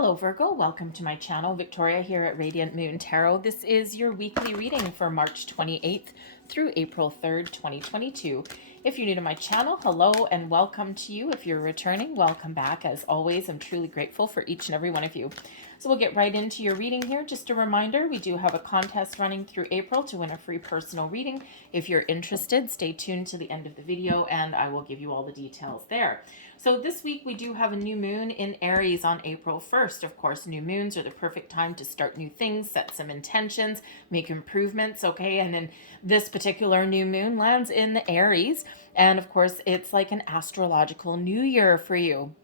Hello Virgo, welcome to my channel. Victoria here at Radiant Moon Tarot. This is your weekly reading for March 28th through April 3rd, 2022. If you're new to my channel, hello and welcome to you. If you're returning, welcome back. As always, I'm truly grateful for each and every one of you. So we'll get right into your reading here. Just a reminder, we do have a contest running through April to win a free personal reading. If you're interested, stay tuned to the end of the video and I will give you all the details there. So this week we do have a new moon in Aries on April 1st. Of course, new moons are the perfect time to start new things, set some intentions, make improvements, okay? And then this particular new moon lands in the Aries. And of course, it's like an astrological new year for you.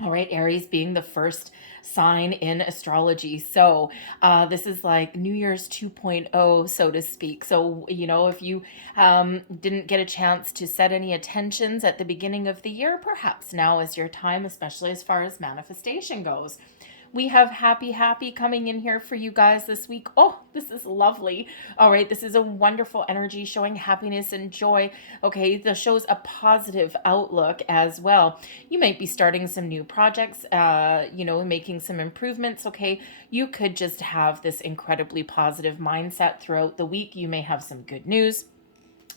All right, Aries being the first sign in astrology. So this is like New Year's 2.0, so to speak. So, you know, if you didn't get a chance to set any intentions at the beginning of the year, perhaps now is your time, especially as far as manifestation goes. We have happy coming in here for you guys this week. Oh, this is lovely. All right, this is a wonderful energy showing happiness and joy. Okay, this shows a positive outlook as well. You might be starting some new projects, you know, making some improvements. Okay, you could just have this incredibly positive mindset throughout the week. You may have some good news.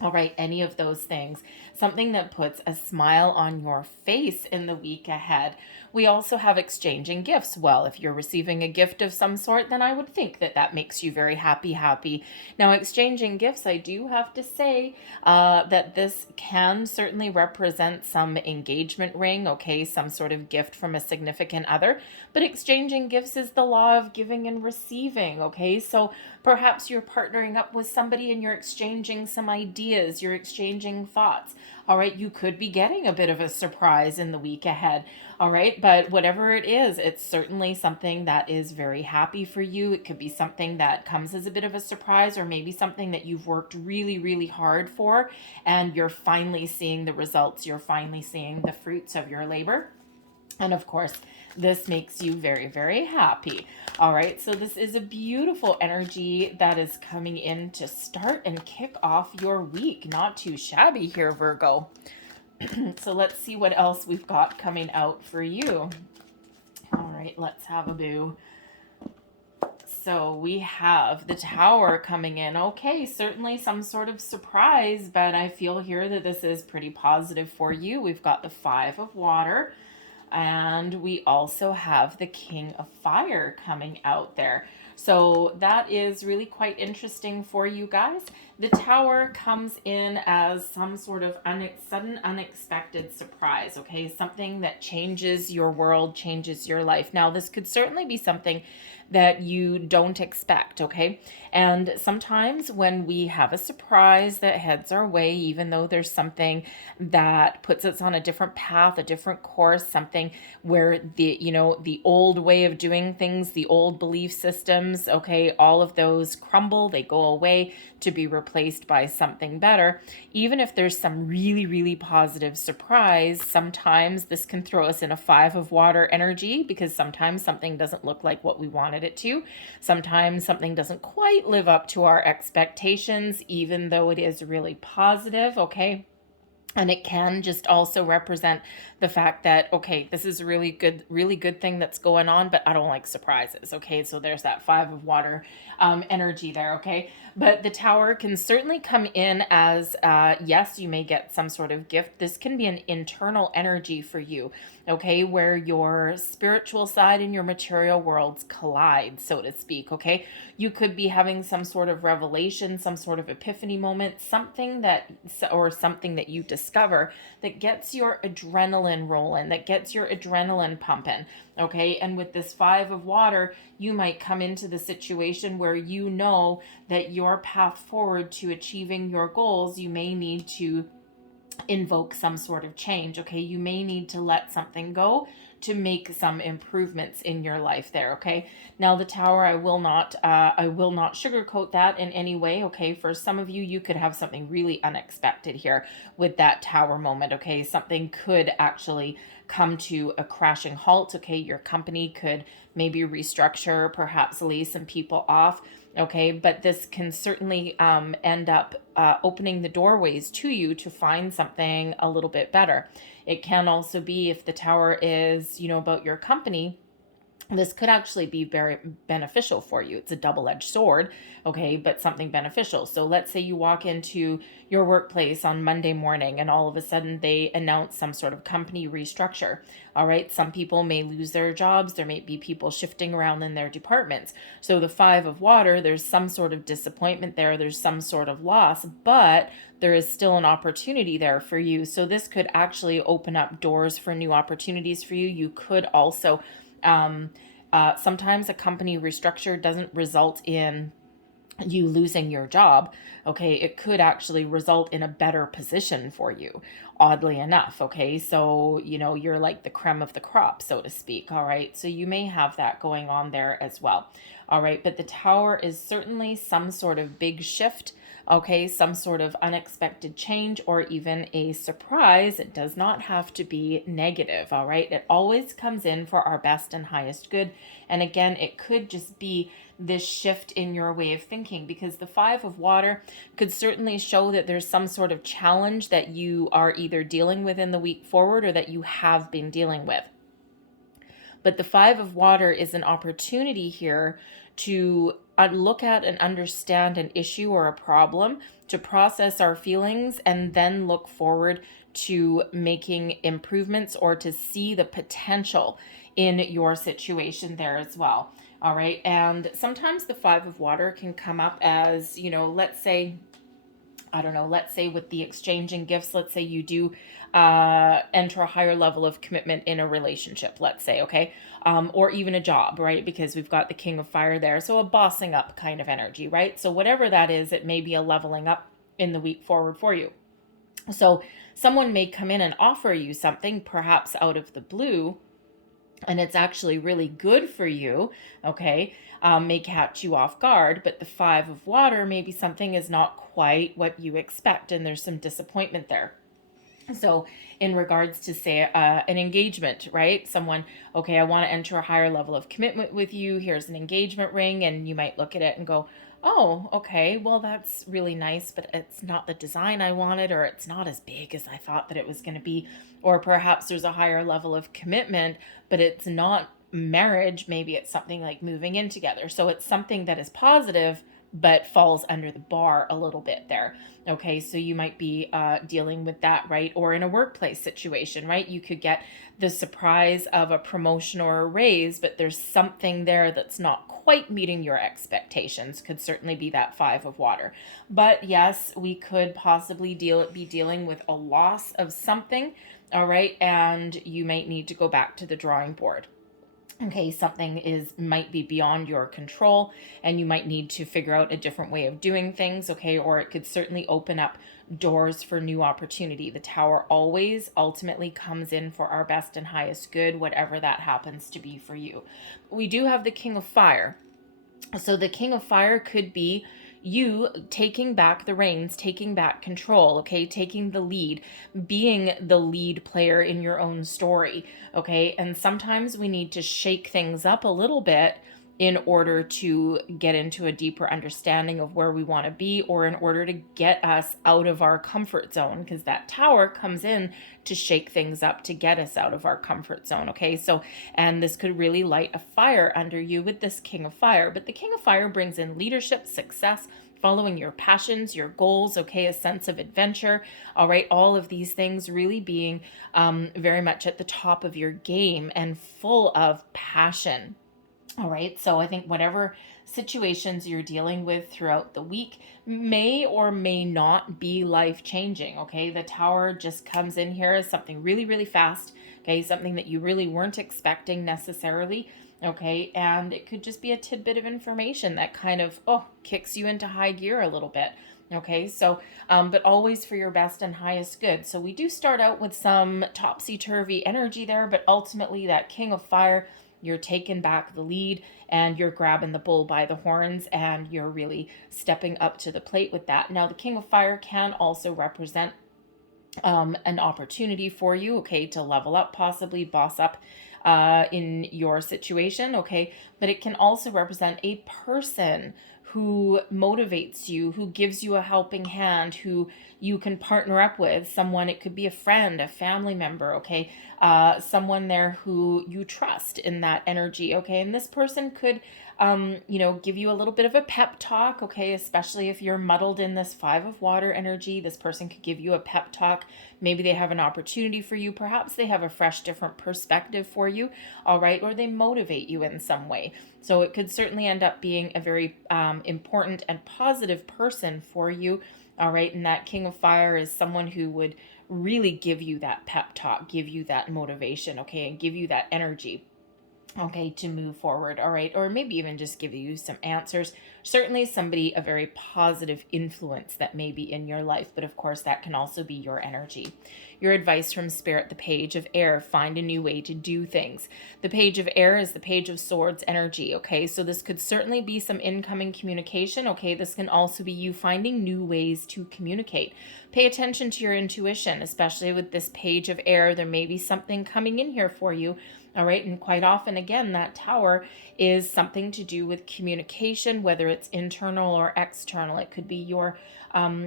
All right, any of those things. Something that puts a smile on your face in the week ahead. We also have exchanging gifts. Well, if you're receiving a gift of some sort, then I would think that that makes you very happy. Now, exchanging gifts, I do have to say that this can certainly represent some engagement ring, okay, some sort of gift from a significant other. But exchanging gifts is the law of giving and receiving, okay? So perhaps you're partnering up with somebody and you're exchanging some ideas, you're exchanging thoughts. All right, you could be getting a bit of a surprise in the week ahead. All right, but whatever it is, it's certainly something that is very happy for you. It could be something that comes as a bit of a surprise, or maybe something that you've worked really hard for and you're finally seeing the results. You're finally seeing the fruits of your labor. And of course, this makes you very happy. All right, so this is a beautiful energy that is coming in to start and kick off your week. Not too shabby here, Virgo. So let's see what else we've got coming out for you. All right, let's have a boo. So we have the Tower coming in. Okay, certainly some sort of surprise, but I feel here that this is pretty positive for you. We've got the Five of Water. And we also have the King of Fire coming out there. So that is really quite interesting for you guys. The Tower comes in as some sort of sudden, unexpected surprise, okay? Something that changes your world, changes your life. Now, this could certainly be something that you don't expect, okay? And sometimes when we have a surprise that heads our way, even though there's something that puts us on a different path, a different course, something where the old way of doing things, the old belief systems, okay, all of those crumble, they go away to be replaced by something better. Even if there's some really positive surprise, sometimes this can throw us in a Five of Water energy, because sometimes something doesn't look like what we wanted it to. Sometimes something doesn't quite live up to our expectations, even though it is really positive, okay? And it can just also represent the fact that, okay, this is a really good thing that's going on, but I don't like surprises, okay? So there's that Five of Water energy there, okay? But the Tower can certainly come in as, yes, you may get some sort of gift. This can be an internal energy for you, okay, where your spiritual side and your material worlds collide, so to speak, okay? You could be having some sort of revelation, some sort of epiphany moment, something that you discover that gets your adrenaline rolling, that gets your adrenaline pumping, okay? And with this Five of Water, you might come into the situation where you know that your path forward to achieving your goals, you may need to invoke some sort of change, okay? You may need to let something go to make some improvements in your life there, okay? Now the Tower, I will not sugarcoat that in any way, okay? For some of you, you could have something really unexpected here with that Tower moment, okay? Something could actually come to a crashing halt, okay? Your company could maybe restructure, perhaps lay some people off, okay? But this can certainly end up opening the doorways to you to find something a little bit better. It can also be, if the Tower is, about your company, this could actually be very beneficial for you. It's a double-edged sword, okay, but something beneficial. So let's say you walk into your workplace on Monday morning and all of a sudden they announce some sort of company restructure. All right, some people may lose their jobs. There may be people shifting around in their departments. So the Five of Water, there's some sort of disappointment there. There's some sort of loss, but there is still an opportunity there for you. So this could actually open up doors for new opportunities for you. You could also sometimes a company restructure doesn't result in you losing your job. Okay, it could actually result in a better position for you, oddly enough. Okay, so you're like the creme of the crop, so to speak. All right, so you may have that going on there as well. All right, but the Tower is certainly some sort of big shift. Okay, some sort of unexpected change or even a surprise. It does not have to be negative. All right, it always comes in for our best and highest good. And again, it could just be this shift in your way of thinking, because the Five of Water could certainly show that there's some sort of challenge that you are either dealing with in the week forward or that you have been dealing with. But the Five of Water is an opportunity here to look at and understand an issue or a problem, to process our feelings, and then look forward to making improvements or to see the potential in your situation there as well. All right. And sometimes the Five of Water can come up as, let's say, I don't know, let's say with the exchanging gifts, let's say you do enter a higher level of commitment in a relationship, let's say, okay, or even a job, right? Because we've got the King of Fire there. So a bossing up kind of energy, right? So whatever that is, it may be a leveling up in the week forward for you. So someone may come in and offer you something, perhaps out of the blue, and it's actually really good for you, okay, may catch you off guard, but the Five of Water, maybe something is not quite what you expect, and there's some disappointment there. So in regards to, say, an engagement, right? Someone, okay, I want to enter a higher level of commitment with you. Here's an engagement ring. And you might look at it and go, oh, okay, well, that's really nice, but it's not the design I wanted, or it's not as big as I thought that it was going to be. Or perhaps there's a higher level of commitment, but it's not marriage. Maybe it's something like moving in together. So it's something that is positive, but falls under the bar a little bit there. Okay, so you might be dealing with that, right? Or in a workplace situation, right? You could get the surprise of a promotion or a raise, but there's something there that's not quite meeting your expectations. Could certainly be that Five of Water. But yes, we could possibly be dealing with a loss of something, all right? And you might need to go back to the drawing board. Okay, something might be beyond your control and you might need to figure out a different way of doing things, okay? Or it could certainly open up doors for new opportunity. The Tower always ultimately comes in for our best and highest good, whatever that happens to be for you. We do have the King of Fire. So the King of Fire could be you taking back the reins, taking back control, okay, taking the lead, being the lead player in your own story, okay? And sometimes we need to shake things up a little bit in order to get into a deeper understanding of where we want to be, or in order to get us out of our comfort zone, because that Tower comes in to shake things up to get us out of our comfort zone, okay? So, and this could really light a fire under you with this King of Fire, but the King of Fire brings in leadership, success, following your passions, your goals, okay, a sense of adventure, all right, all of these things really being very much at the top of your game and full of passion. All right, so I think whatever situations you're dealing with throughout the week may or may not be life-changing, okay? The Tower just comes in here as something really, really fast, okay? Something that you really weren't expecting necessarily, okay? And it could just be a tidbit of information that kind of, kicks you into high gear a little bit. Okay, so, but always for your best and highest good. So we do start out with some topsy-turvy energy there, but ultimately that King of Fire, you're taking back the lead and you're grabbing the bull by the horns and you're really stepping up to the plate with that. Now, the King of Fire can also represent an opportunity for you, okay, to level up, possibly boss up in your situation, okay, but it can also represent a person who motivates you, who gives you a helping hand, who you can partner up with, someone, it could be a friend, a family member, okay, someone there who you trust in that energy, okay, and this person could give you a little bit of a pep talk, okay, especially if you're muddled in this 5 of water energy. This person could give you a pep talk. Maybe they have an opportunity for you. Perhaps they have a fresh, different perspective for you, all right, or they motivate you in some way. So it could certainly end up being a very important and positive person for you, all right, and that King of Fire is someone who would really give you that pep talk, give you that motivation, okay, and give you that energy, okay, to move forward, all right, or maybe even just give you some answers. Certainly somebody, a very positive influence that may be in your life, but of course that can also be your energy. Your advice from Spirit, the Page of Air, find a new way to do things. The Page of Air is the Page of Swords energy, okay, so this could certainly be some incoming communication, okay, this can also be you finding new ways to communicate. Pay attention to your intuition, especially with this Page of Air. There may be something coming in here for you, all right, and quite often, again, that Tower is something to do with communication, whether it's internal or external. It could be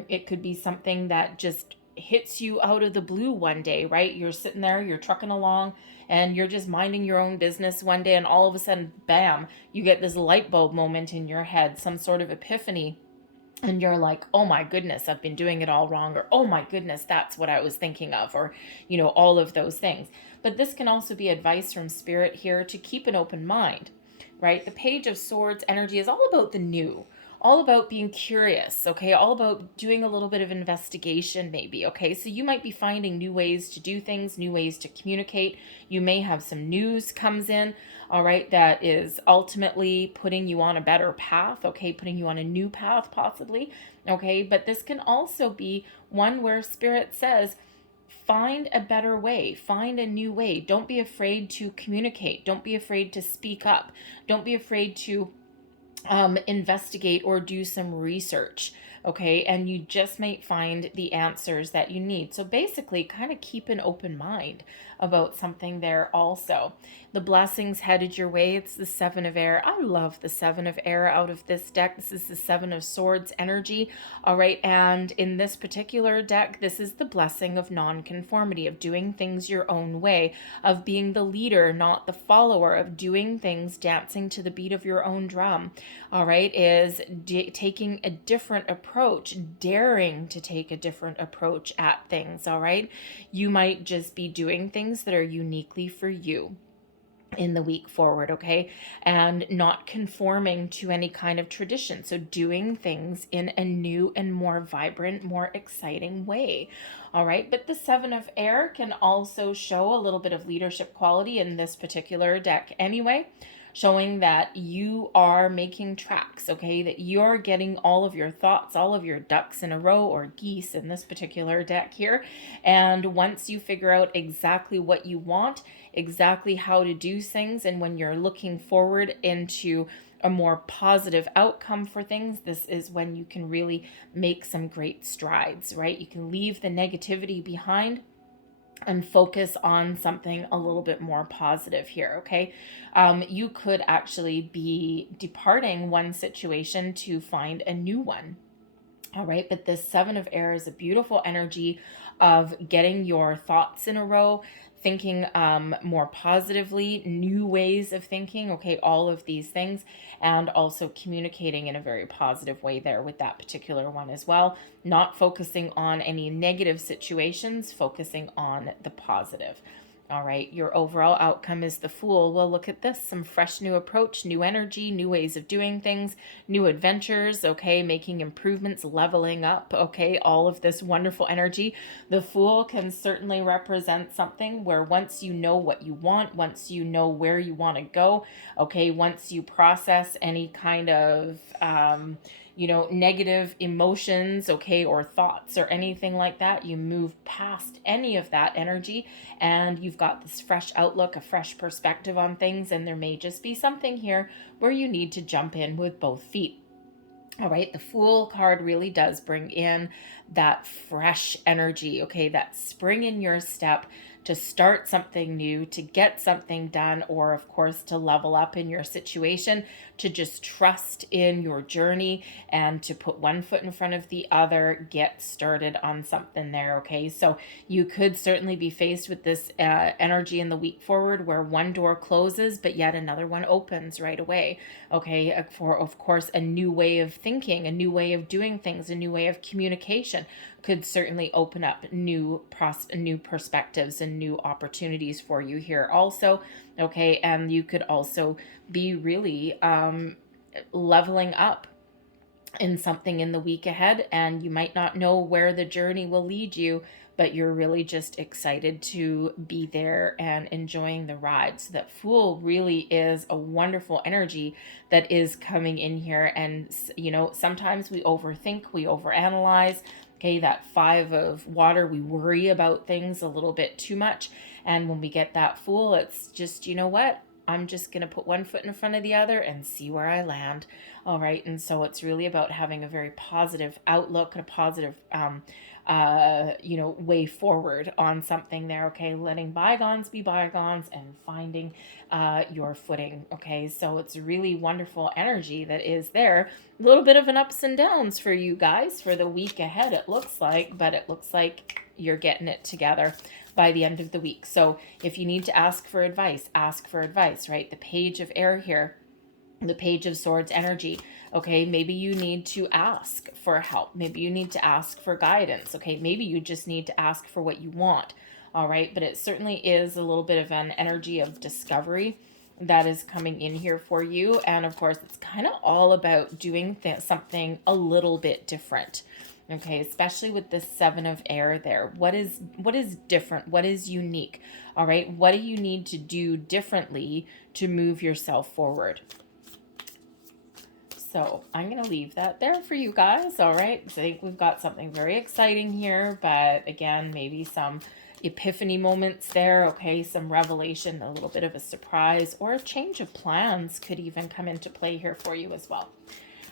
it could be something that just hits you out of the blue one day, right? You're sitting there, you're trucking along, and you're just minding your own business one day, and all of a sudden, bam, you get this light bulb moment in your head, some sort of epiphany. And you're like, oh my goodness, I've been doing it all wrong, or oh my goodness, that's what I was thinking of, or, all of those things. But this can also be advice from Spirit here to keep an open mind, right? The Page of Swords energy is all about the new, all about being curious, okay? All about doing a little bit of investigation maybe, okay? So you might be finding new ways to do things, new ways to communicate. You may have some news comes in, all right, that is ultimately putting you on a better path, okay? Putting you on a new path possibly, okay? But this can also be one where Spirit says, find a better way, find a new way. Don't be afraid to communicate. Don't be afraid to speak up. Don't be afraid to investigate or do some research, okay? And you just might find the answers that you need. So basically, kind of keep an open mind about something there also. The blessings headed your way. It's the 7 of Air. I love the 7 of Air out of this deck. This is the 7 of Swords energy, all right? And in this particular deck, this is the blessing of non-conformity, of doing things your own way, of being the leader, not the follower, of doing things, dancing to the beat of your own drum, all right, is taking a different approach, daring to take a different approach at things, all right? You might just be doing things that are uniquely for you in the week forward, okay? And not conforming to any kind of tradition. So doing things in a new and more vibrant, more exciting way. All right. But the 7 of Air can also show a little bit of leadership quality in this particular deck anyway, showing that you are making tracks, okay? That you're getting all of your thoughts, all of your ducks in a row, or geese in this particular deck here. And once you figure out exactly what you want, exactly how to do things, and when you're looking forward into a more positive outcome for things, this is when you can really make some great strides, right? You can leave the negativity behind and focus on something a little bit more positive here, okay? You could actually be departing one situation to find a new one, all right? But this 7 of Air is a beautiful energy of getting your thoughts in a row, thinking more positively, new ways of thinking, okay, all of these things, and also communicating in a very positive way there with that particular one as well, not focusing on any negative situations, focusing on the positive. All right, your overall outcome is the Fool. Well, look at this, some fresh new approach, new energy, new ways of doing things, new adventures, okay, making improvements, leveling up, okay, all of this wonderful energy. The Fool can certainly represent something where once you know what you want, once you know where you want to go, okay, once you process any kind of negative emotions, okay, or thoughts or anything like that, you move past any of that energy and you've got this fresh outlook, a fresh perspective on things, and there may just be something here where you need to jump in with both feet. All right, the Fool card really does bring in that fresh energy, okay, that spring in your step to start something new, to get something done, or of course to level up in your situation, to just trust in your journey and to put one foot in front of the other, get started on something there. Okay, so you could certainly be faced with this energy in the week forward where one door closes but yet another one opens right away. Okay, for of course a new way of thinking, a new way of doing things, a new way of communication could certainly open up new perspectives and new opportunities for you here also. Okay, and you could also be really leveling up in something in the week ahead, and you might not know where the journey will lead you, but you're really just excited to be there and enjoying the ride. So that Fool really is a wonderful energy that is coming in here. And you know, sometimes we overthink, we overanalyze. Okay, that 5 of water, we worry about things a little bit too much. And when we get that Fool, it's just, you know what? I'm just going to put one foot in front of the other and see where I land. All right. And so it's really about having a very positive outlook and a positive, way forward on something there. Okay. Letting bygones be bygones and finding your footing. Okay. So it's really wonderful energy that is there. A little bit of an ups and downs for you guys for the week ahead, it looks like, but it looks like you're getting it together by the end of the week. So if you need to ask for advice, right? The Page of Air here, the Page of Swords energy. Okay, maybe you need to ask for help. Maybe you need to ask for guidance. Okay, maybe you just need to ask for what you want. All right, but it certainly is a little bit of an energy of discovery that is coming in here for you. And of course, it's kind of all about doing something a little bit different. Okay, especially with this 7 of air there. What is different? What is unique? All right, what do you need to do differently to move yourself forward? So I'm going to leave that there for you guys. All right, so I think we've got something very exciting here, but again, maybe some epiphany moments there. Okay, some revelation, a little bit of a surprise, or a change of plans could even come into play here for you as well.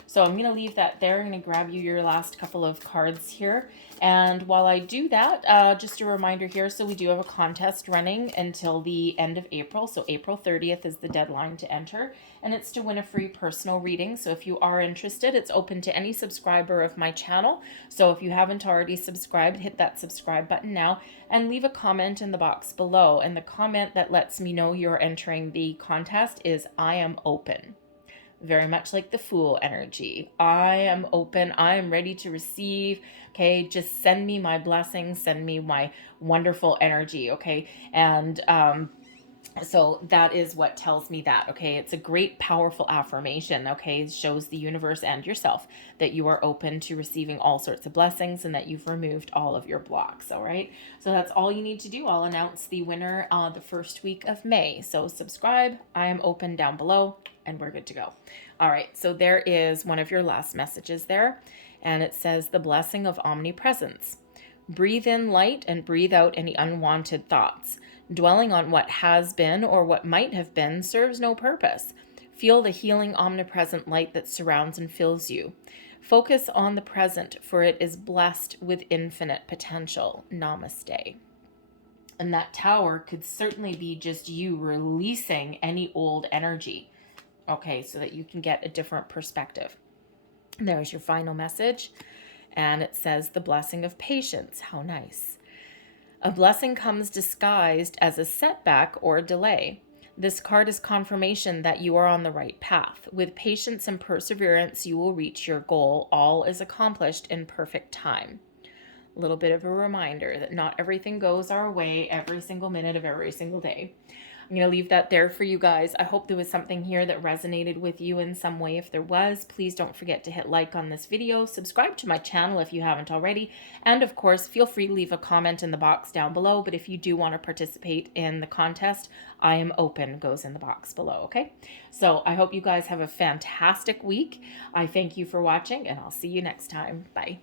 So I'm going to leave that there. I'm going to grab you your last couple of cards here. And while I do that, just a reminder here, so we do have a contest running until the end of April. So April 30th is the deadline to enter, and it's to win a free personal reading. So if you are interested, it's open to any subscriber of my channel. So if you haven't already subscribed, hit that subscribe button now and leave a comment in the box below. And the comment that lets me know you're entering the contest is "I am open." Very much like the Fool energy. I am open. I am ready to receive. Okay, just send me my blessings. Send me my wonderful energy. Okay, and so that is what tells me that. Okay, it's a great, powerful affirmation. Okay, it shows the universe and yourself that you are open to receiving all sorts of blessings and that you've removed all of your blocks. All right, so that's all you need to do. I'll announce the winner the first week of May. So subscribe. I am open down below, and we're good to go. All right, so there is one of your last messages there, and it says the blessing of omnipresence. Breathe in light and breathe out any unwanted thoughts. Dwelling on what has been or what might have been serves no purpose. Feel the healing omnipresent light that surrounds and fills you. Focus on the present, for it is blessed with infinite potential. Namaste. And that tower could certainly be just you releasing any old energy. Okay, so that you can get a different perspective. And there's your final message. And it says the blessing of patience. How nice. A blessing comes disguised as a setback or delay. This card is confirmation that you are on the right path. With patience and perseverance, you will reach your goal. All is accomplished in perfect time. A little bit of a reminder that not everything goes our way every single minute of every single day. I'm going to leave that there for you guys. I hope there was something here that resonated with you in some way. If there was, please don't forget to hit like on this video, subscribe to my channel if you haven't already, and of course, feel free to leave a comment in the box down below. But if you do want to participate in the contest, I am open goes in the box below, okay? So I hope you guys have a fantastic week. I thank you for watching, and I'll see you next time. Bye.